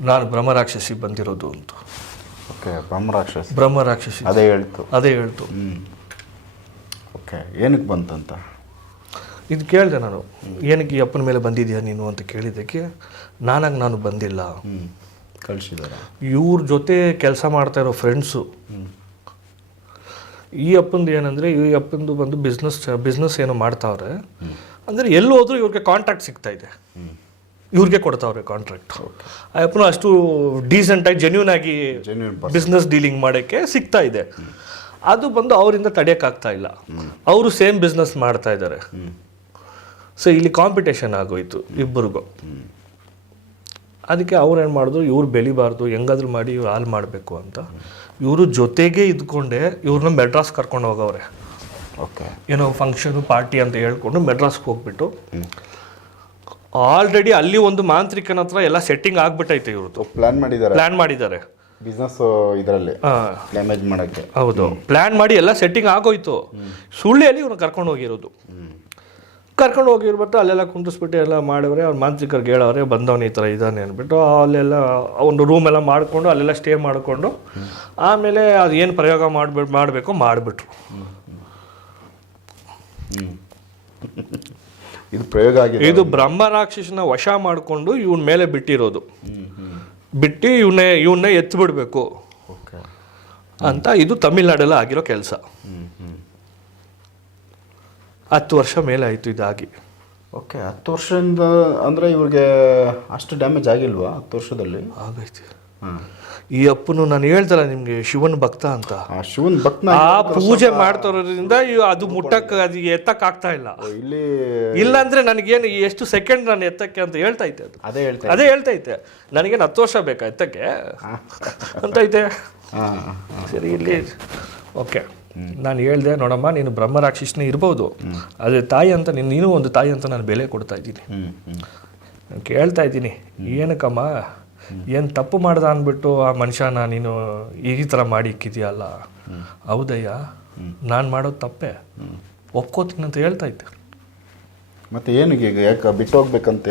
ನಾನು ಬ್ರಹ್ಮರಾಕ್ಷಸಿ ಬಂದಿರೋದು ಅಂತ. ಓಕೆ ಬ್ರಹ್ಮರಾಕ್ಷಸಿ. ಬ್ರಹ್ಮರಾಕ್ಷಸಿ. ಅದೇ ಹೇಳ್ತು. ಅದೇ ಹೇಳ್ತು. ಓಕೆ ಏನಕ್ಕೆ ಬಂತಂತ? ಇದು ಕೇಳಿದೆ ನಾನು. ಏನಕ್ಕೆ ಈ ಅಪ್ಪನ ಮೇಲೆ ಬಂದಿದ್ಯಾ ನೀನು ಅಂತ ಕೇಳಿದ್ದಕ್ಕೆ ನಾನಾಗ ನಾನು ಬಂದಿಲ್ಲ. ಕಳಿಸಿದಾರ. ಇವ್ರ ಜೊತೆ ಕೆಲಸ ಮಾಡ್ತಾ ಇರೋ ಫ್ರೆಂಡ್ಸು ಈ ಅಪ್ಪಂದು ಏನಂದರೆ ಈ ಅಪ್ಪಂದು ಬಂದು ಬಿಸ್ನೆಸ್ ಬಿಸ್ನೆಸ್ ಏನೋ ಮಾಡ್ತಾವ್ರೆ. ಅಂದರೆ ಎಲ್ಲೋದ್ರೂ ಇವ್ರಿಗೆ ಕಾಂಟ್ಯಾಕ್ಟ್ ಸಿಗ್ತಾ ಇದೆ. ಇವ್ರಿಗೆ ಕೊಡ್ತಾವ್ರೆ ಕಾಂಟ್ರಾಕ್ಟ್ ಆ ಅಪ್ಪನು ಅಷ್ಟು ಡೀಸೆಂಟಾಗಿ ಜೆನ್ಯೂನ್ ಆಗಿ ಬಿಸ್ನೆಸ್ ಡೀಲಿಂಗ್ ಮಾಡೋಕ್ಕೆ ಸಿಗ್ತಾ ಇದೆ. ಅದು ಬಂದು ಅವರಿಂದ ತಡೆಯೋಕ್ಕಾಗ್ತಾ ಇಲ್ಲ. ಅವರು ಸೇಮ್ ಬಿಸ್ನೆಸ್ ಮಾಡ್ತಾ ಇದ್ದಾರೆ. ಸೊ ಇಲ್ಲಿ ಕಾಂಪಿಟೇಷನ್ ಆಗೋಯ್ತು ಇಬ್ಬರಿಗೂ. ಅದಕ್ಕೆ ಅವ್ರು ಏನು ಮಾಡಿದ್ರು ಇವ್ರು ಬೆಳಿಬಾರ್ದು ಹೆಂಗಾದ್ರೂ ಮಾಡಿ ಇವ್ರು ಹಾಲು ಮಾಡಬೇಕು ಅಂತ. ಇವರು ಜೊತೆಗೆ ಇದ್ಕೊಂಡೆ ಇವ್ರನ್ನ ಮೆಡ್ರಾಸ್ ಕರ್ಕೊಂಡು ಹೋಗವ್ರೆ. ಓಕೆ ಏನೋ ಫಂಕ್ಷನು ಪಾರ್ಟಿ ಅಂತ ಹೇಳ್ಕೊಂಡು ಮೆಡ್ರಾಸ್ಗೆ ಹೋಗ್ಬಿಟ್ಟು ಆಲ್ರೆಡಿ ಅಲ್ಲಿ ಒಂದು ಮಾಂತ್ರಿಕನ ಹತ್ರ ಎಲ್ಲ ಸೆಟ್ಟಿಂಗ್ ಆಗ್ಬಿಟ್ಟೈತೆ ಇವ್ರದ್ದು. ಪ್ಲಾನ್ ಮಾಡಿದ್ದಾರೆ. ಪ್ಲಾನ್ ಮಾಡಿದ್ದಾರೆ. ಬಿಸ್ನೆಸ್ ಇದರಲ್ಲಿ. ಹಾಂ. ಡ್ಯಾಮೇಜ್ ಮಾಡೋಕ್ಕೆ. ಹೌದು. ಪ್ಲಾನ್ ಮಾಡಿ ಎಲ್ಲ ಸೆಟ್ಟಿಂಗ್ ಆಗೋಯ್ತು. ಸುಳ್ಳಿಯಲ್ಲಿ ಇವ್ರನ್ನ ಕರ್ಕೊಂಡು ಹೋಗಿರೋದು. ಕರ್ಕೊಂಡು ಹೋಗಿರ್ಬಿಟ್ಟು ಅಲ್ಲೆಲ್ಲ ಕುಂದಿಸ್ಬಿಟ್ಟು ಎಲ್ಲ ಮಾಡಿದ್ರೆ ಅವ್ರು ಮಾಂತ್ರಿಕರಿಗೆ ಹೇಳವ್ರೆ ಬಂದವನು ಈ ಥರ ಇದ್ದಾನೆ ಅಂದ್ಬಿಟ್ಟು ಅಲ್ಲೆಲ್ಲ ಒಂದು ರೂಮ್ ಎಲ್ಲ ಮಾಡಿಕೊಂಡು ಅಲ್ಲೆಲ್ಲ ಸ್ಟೇ ಮಾಡಿಕೊಂಡು ಆಮೇಲೆ ಅದು ಏನು ಪ್ರಯೋಗ ಮಾಡ್ಬಿಟ್ಟು ಮಾಡಬೇಕು ಮಾಡಿಬಿಟ್ರು. ಇದು ಪ್ರಯೋಗ ಆಗಿದೆ ಇದು ಬ್ರಹ್ಮ ರಾಕ್ಷಸನ ವಶ ಮಾಡಿಕೊಂಡು ಇವನ ಮೇಲೆ ಬಿಟ್ಟಿರೋದು. ಬಿಟ್ಟು ಇವನ್ನೇ ಇವನ್ನೇ ಎತ್ತು ಬಿಡಬೇಕು ಓಕೆ. ಅಂತ ಇದು ತಮಿಳ್ನಾಡಲ್ಲಿ ಆಗಿರೋ ಕೆಲಸ. ಹತ್ತು ವರ್ಷ ಮೇಲೆ ಆಯಿತು ಇದಾಗಿ. ಓಕೆ ಹತ್ತು ವರ್ಷದಿಂದ ಅಂದರೆ ಇವ್ರಿಗೆ ಅಷ್ಟು ಡ್ಯಾಮೇಜ್ ಆಗಿಲ್ವಾ ಹತ್ತು ವರ್ಷದಲ್ಲಿ? ಆಗೈತಿ. ಹಾಂ. ಈ ಅಪ್ಪನು ನಾನು ಹೇಳ್ತಲ್ಲ ನಿಮಗೆ ಶಿವನ್ ಭಕ್ತ ಅಂತ. ಆ ಶಿವನ್ ಭಕ್ತನ ಆ ಪೂಜೆ ಮಾಡ್ತಾರೋದ್ರಿಂದ ಇವ್- ಅದು ಮುಟ್ಟಕ್ಕೆ ಅದು ಎತ್ತಕ್ ಆಗ್ತಾ ಇಲ್ಲ ಇಲ್ಲಿ ಇಲ್ಲಾಂದ್ರೆ ನನಗೇನು ಎಷ್ಟು ಸೆಕೆಂಡ್ ನಾನು ಎತ್ತಕ್ಕೆ ಅಂತ ಹೇಳ್ತಾ ಇದ್ದೆ ಅದು. ಅದೇ ಹೇಳ್ತಾ ಅದೇ ಹೇಳ್ತಾ ಇದ್ದೆ. ನನಗೇನು ಹತ್ತು ವರ್ಷ ಬೇಕಾ ಎತ್ತಕ್ಕೆ? ಅಂತ ಐತೆ ಸರಿ ಇಲ್ಲಿ. ಓಕೆ. ನಾನು ಹೇಳ್ದೆ ನೋಡಮ್ಮ ನೀನು ಬ್ರಹ್ಮ ರಾಕ್ಷಸನೇ ಇರ್ಬೋದು ಅದೇ ತಾಯಿ ಅಂತ ನೀನು ನೀನು ಒಂದು ತಾಯಿ ಅಂತ ನಾನು ಬೆಲೆ ಕೊಡ್ತಾ ಇದ್ದೀನಿ. ನಾನು ಕೇಳ್ತಾ ಇದ್ದೀನಿ. ಏನಕ್ಕಮ್ಮ? ಏನು ತಪ್ಪು ಮಾಡ್ದ ಅಂದ್ಬಿಟ್ಟು ಆ ಮನುಷ್ಯನ ನೀನು ಈ ಥರ ಮಾಡಿ ಇಕ್ಕಿದೆಯಲ್ಲ? ಹೌದಯ್ಯ. ನಾನು ಮಾಡೋದು ತಪ್ಪೇ. ಒಪ್ಕೋತೀನಿ ಅಂತ ಹೇಳ್ತಾ ಇದ್ದೆ. ಮತ್ತೆ ಏನಕ್ಕೆ ಈಗ? ಯಾಕೆ ಬಿಟ್ಟು ಹೋಗ್ಬೇಕಂತ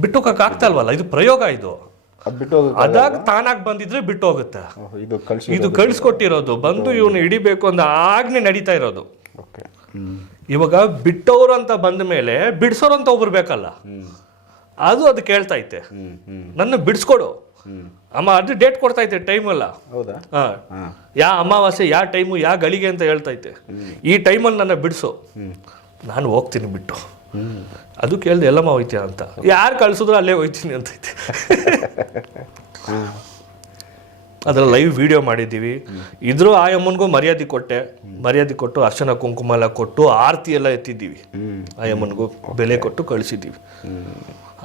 ಬಿಟ್ಟೋಗಕ್ಕೆ ಆಗ್ತಾ ಇಲ್ವಲ್ಲ? ಇದು ಪ್ರಯೋಗ ಇದು. ಅದು ಬಿಟ್ಟು ಹೋಗಕ್ಕೆ ಅದಾಗ ತಾನಾಗಿ ಬಂದಿದ್ರೆ ಬಿಟ್ಟು ಹೋಗುತ್ತೆ. ಇದು ಕಳಿಸಿ ಇದು ಕಳಿಸ್ಕೊಟ್ಟಿರೋದು. ಬಂದು ಇವನು ಹಿಡಿಬೇಕು ಅಂತ ಆಗ್ನೇ ನಡೀತಾ ಇರೋದು. ಓಕೆ. ಇವಾಗ ಬಿಟ್ಟವರು ಅಂತ ಬಂದ ಮೇಲೆ ಬಿಡಿಸೋರು ಅಂತ ಒಬ್ರು ಬೇಕಲ್ಲ? ಅದು ಅದು ಕೇಳ್ತಾ ಐತೆ ನನ್ನ ಬಿಡಿಸ್ಕೊಡು. ಅಮ್ಮ ಅದು ಡೇಟ್ ಕೊಡ್ತೈತೆ ಟೈಮ್ ಅಲ್ಲ ಹೌದಾ? ಯಾ ಅಮಾವಾಸ್ಯೆ ಯಾ ಟೈಮು ಯಾ ಗಳಿಗೆ ಅಂತ ಹೇಳ್ತೈತೆ ಈ ಟೈಮಲ್ಲಿ ನನ್ನ ಬಿಡಿಸು. ನಾನು ಹೋಗ್ತೀನಿ ಬಿಟ್ಟು. ಅದು ಕೇಳ್ದೆ ಎಲ್ಲಮ್ಮ ಹೋಯ್ತೀಯ ಅಂತ. ಯಾರು ಕಳ್ಸಿದ್ರು ಅಲ್ಲೇ ಹೋಯ್ತೀನಿ ಅಂತೈತೆ ಅದರ ಲೈವ್ ವಿಡಿಯೋ ಮಾಡಿದ್ದೀವಿ. ಇದ್ರೂ ಆ ಮರ್ಯಾದೆ ಕೊಟ್ಟೆ. ಮರ್ಯಾದೆ ಕೊಟ್ಟು ಅರ್ಶನ ಕುಂಕುಮ ಎಲ್ಲ ಕೊಟ್ಟು ಆರತಿ ಎಲ್ಲ ಎತ್ತಿದ್ದೀವಿ. ಆ ಬೆಲೆ ಕೊಟ್ಟು ಕಳಿಸಿದ್ದೀವಿ.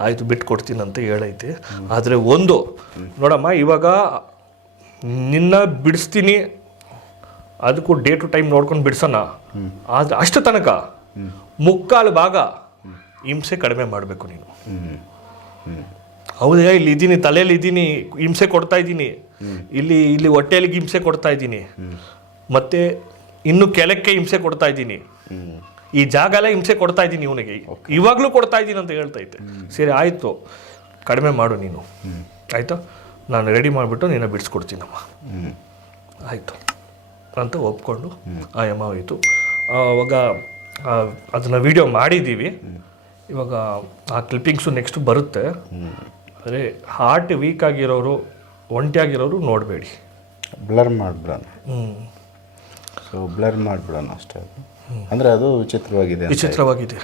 ಆಯ್ತು ಬಿಟ್ಟು ಕೊಡ್ತೀನಿ ಅಂತ ಹೇಳೈತೆ. ಆದರೆ ಒಂದು, ನೋಡಮ್ಮ, ಇವಾಗ ನಿನ್ನ ಬಿಡಿಸ್ತೀನಿ, ಅದಕ್ಕೂ ಡೇ ಟು ಟೈಮ್ ನೋಡ್ಕೊಂಡು ಬಿಡಿಸೋಣ. ಆದ್ರೆ ಅಷ್ಟು ತನಕ ಮುಕ್ಕಾಲು ಭಾಗ ಹಿಂಸೆ ಕಡಿಮೆ ಮಾಡಬೇಕು ನೀನು. ಹೌದಾ, ಇಲ್ಲಿ ಇದ್ದೀನಿ, ತಲೆಯಲ್ಲಿ ಇದ್ದೀನಿ, ಹಿಂಸೆ ಕೊಡ್ತಾ ಇದ್ದೀನಿ. ಇಲ್ಲಿ ಇಲ್ಲಿ ಹೊಟ್ಟೆಯಲ್ಲಿ ಹಿಂಸೆ ಕೊಡ್ತಾ ಇದ್ದೀನಿ. ಮತ್ತೆ ಇನ್ನು ಕೆಲಕ್ಕೆ ಹಿಂಸೆ ಕೊಡ್ತಾ ಇದ್ದೀನಿ. ಈ ಜಾಗ ಎಲ್ಲ ಹಿಂಸೆ ಕೊಡ್ತಾ ಇದ್ದೀನಿ ಇವನಿಗೆ. ಇವಾಗಲೂ ಕೊಡ್ತಾ ಇದ್ದೀನಿ ಅಂತ ಹೇಳ್ತೈತೆ ಸರಿ ಆಯಿತು. ಕಡಿಮೆ ಮಾಡು ನೀನು. ಆಯಿತು? ನಾನು ರೆಡಿ ಮಾಡಿಬಿಟ್ಟು ನೀನು ಬಿಡಿಸ್ಕೊಡ್ತೀನಮ್ಮ. ಹ್ಞೂ ಆಯಿತು. ಅಂತ ಒಪ್ಕೊಂಡು ಆ ಯಮ ಹೋಯಿತು. ಅವಾಗ ಅದನ್ನು ವಿಡಿಯೋ ಮಾಡಿದ್ದೀವಿ. ಇವಾಗ ಆ ಕ್ಲಿಪ್ಪಿಂಗ್ಸು ನೆಕ್ಸ್ಟ್ ಬರುತ್ತೆ. ಅದೇ ಹಾರ್ಟ್ ವೀಕ್ ಆಗಿರೋರು ಒಂಟಿಯಾಗಿರೋರು ನೋಡಬೇಡಿ. ಬ್ಲರ್ ಮಾಡಿಬಿಡೋಣ. ಹ್ಞೂ ಸೊ ಬ್ಲರ್ ಮಾಡಿಬಿಡೋಣ ಅಷ್ಟೇ. ಅಂದರೆ ಅದು ವಿಚಿತ್ರವಾಗಿದೆ ವಿಚಿತ್ರವಾಗಿದೆ.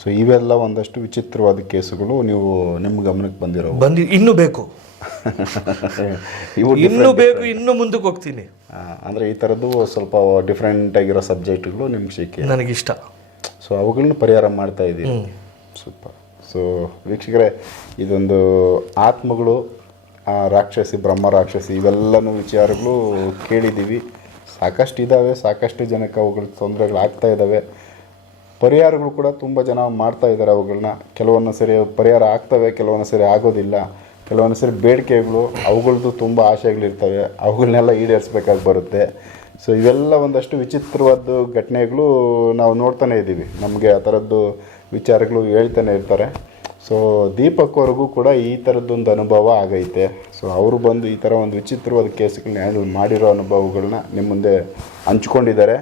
ಸೊ ಇವೆಲ್ಲ ಒಂದಷ್ಟು ವಿಚಿತ್ರವಾದ ಕೇಸುಗಳು ನೀವು ನಿಮ್ಮ ಗಮನಕ್ಕೆ ಬಂದಿರೋ ಬಂದಿ ಇನ್ನೂ ಬೇಕು. ಇನ್ನೂ ಬೇಕು ಇನ್ನೂ ಮುಂದಕ್ಕೆ ಹೋಗ್ತೀನಿ. ಅಂದರೆ ಈ ಥರದ್ದು ಸ್ವಲ್ಪ ಡಿಫ್ರೆಂಟ್ ಆಗಿರೋ ಸಬ್ಜೆಕ್ಟ್ಗಳು ನಿಮ್ಗೆ ಸಿಕ್ಕಿ. ನನಗಿಷ್ಟ. ಸೊ ಅವುಗಳನ್ನ ಪರಿಹಾರ ಮಾಡ್ತಾ ಇದ್ದೀನಿ ಸೂಪರ್ ಸೊ ವೀಕ್ಷಕರೇ ಇದೊಂದು ಆತ್ಮಗಳು ರಾಕ್ಷಸಿ ಬ್ರಹ್ಮ ರಾಕ್ಷಸಿ ಇವೆಲ್ಲನೂ ವಿಚಾರಗಳು ಕೇಳಿದ್ದೀವಿ. ಸಾಕಷ್ಟು ಇದ್ದಾವೆ ಸಾಕಷ್ಟು ಜನಕ್ಕೆ ಅವುಗಳ ತೊಂದರೆಗಳು ಆಗ್ತಾ ಇದ್ದಾವೆ ಪರಿಹಾರಗಳು ಕೂಡ ತುಂಬ ಜನ ಮಾಡ್ತಾ ಇದ್ದಾರೆ ಅವುಗಳನ್ನ. ಕೆಲವೊಂದು ಸರಿ ಪರಿಹಾರ ಆಗ್ತವೆ ಕೆಲವೊಂದು ಸರಿ ಆಗೋದಿಲ್ಲ. ಕೆಲವೊಂದು ಸರಿ ಬೇಡಿಕೆಗಳು ಅವುಗಳದ್ದು ತುಂಬ ಆಸೆಗಳಿರ್ತವೆ ಅವುಗಳನ್ನೆಲ್ಲ ಈಡೇರಿಸ್ಬೇಕಾಗಿ ಬರುತ್ತೆ. ಸೊ ಇವೆಲ್ಲ ಒಂದಷ್ಟು ವಿಚಿತ್ರವಾದ ಘಟನೆಗಳು ನಾವು ನೋಡ್ತಾನೆ ಇದ್ದೀವಿ. ನಮಗೆ ಆ ಥರದ್ದು ವಿಚಾರಗಳು ಹೇಳ್ತಾನೆ ಇರ್ತಾರೆ. ಸೊ ದೀಪಕ್ ಅವ್ರಿಗೂ ಕೂಡ ಈ ಥರದ್ದೊಂದು ಅನುಭವ ಆಗೈತೆ. ಸೊ ಅವರು ಬಂದು ಈ ಥರ ಒಂದು ವಿಚಿತ್ರವಾದ ಕೇಸ್ಗಳನ್ನ ಹ್ಯಾಂಡಲ್ ಮಾಡಿರೋ ಅನುಭವಗಳನ್ನ ನಿಮ್ಮ ಮುಂದೆ ಹಂಚ್ಕೊಂಡಿದ್ದಾರೆ.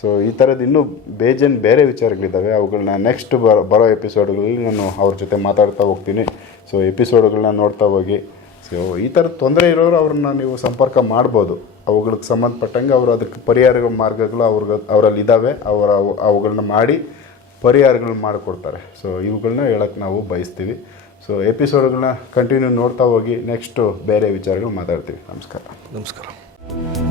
ಸೊ ಈ ಥರದ್ದು ಇನ್ನೂ ಬೇಜನ್ ಬೇರೆ ವಿಚಾರಗಳಿದ್ದಾವೆ. ಅವುಗಳನ್ನ ನೆಕ್ಸ್ಟ್ ಬರೋ ಎಪಿಸೋಡ್ಗಳಲ್ಲಿ ನಾನು ಅವ್ರ ಜೊತೆ ಮಾತಾಡ್ತಾ ಹೋಗ್ತೀನಿ. ಸೊ ಎಪಿಸೋಡ್ಗಳನ್ನ ನೋಡ್ತಾ ಹೋಗಿ. ಸೊ ಈ ಥರದ ತೊಂದರೆ ಇರೋರು ಅವ್ರನ್ನ ನೀವು ಸಂಪರ್ಕ ಮಾಡ್ಬೋದು. ಅವುಗಳಿಗೆ ಸಂಬಂಧಪಟ್ಟಂಗೆ ಅವರು ಅದಕ್ಕೆ ಪರಿಹಾರ ಮಾರ್ಗಗಳು ಅವ್ರಿಗೆ ಅವರಲ್ಲಿ ಇದ್ದಾವೆ ಅವರ ಅವುಗಳನ್ನ ಮಾಡಿ ಪರಿಹಾರಗಳನ್ನ ಮಾಡಿಕೊಡ್ತಾರೆ. ಸೊ ಇವುಗಳನ್ನ ಹೇಳಕ್ಕೆ ನಾವು ಬಯಸ್ತೀವಿ. ಸೊ ಎಪಿಸೋಡ್ಗಳನ್ನ ಕಂಟಿನ್ಯೂ ನೋಡ್ತಾ ಹೋಗಿ ನೆಕ್ಸ್ಟು ಬೇರೆ ವಿಚಾರಗಳು ಮಾತಾಡ್ತೀವಿ. ನಮಸ್ಕಾರ. ನಮಸ್ಕಾರ.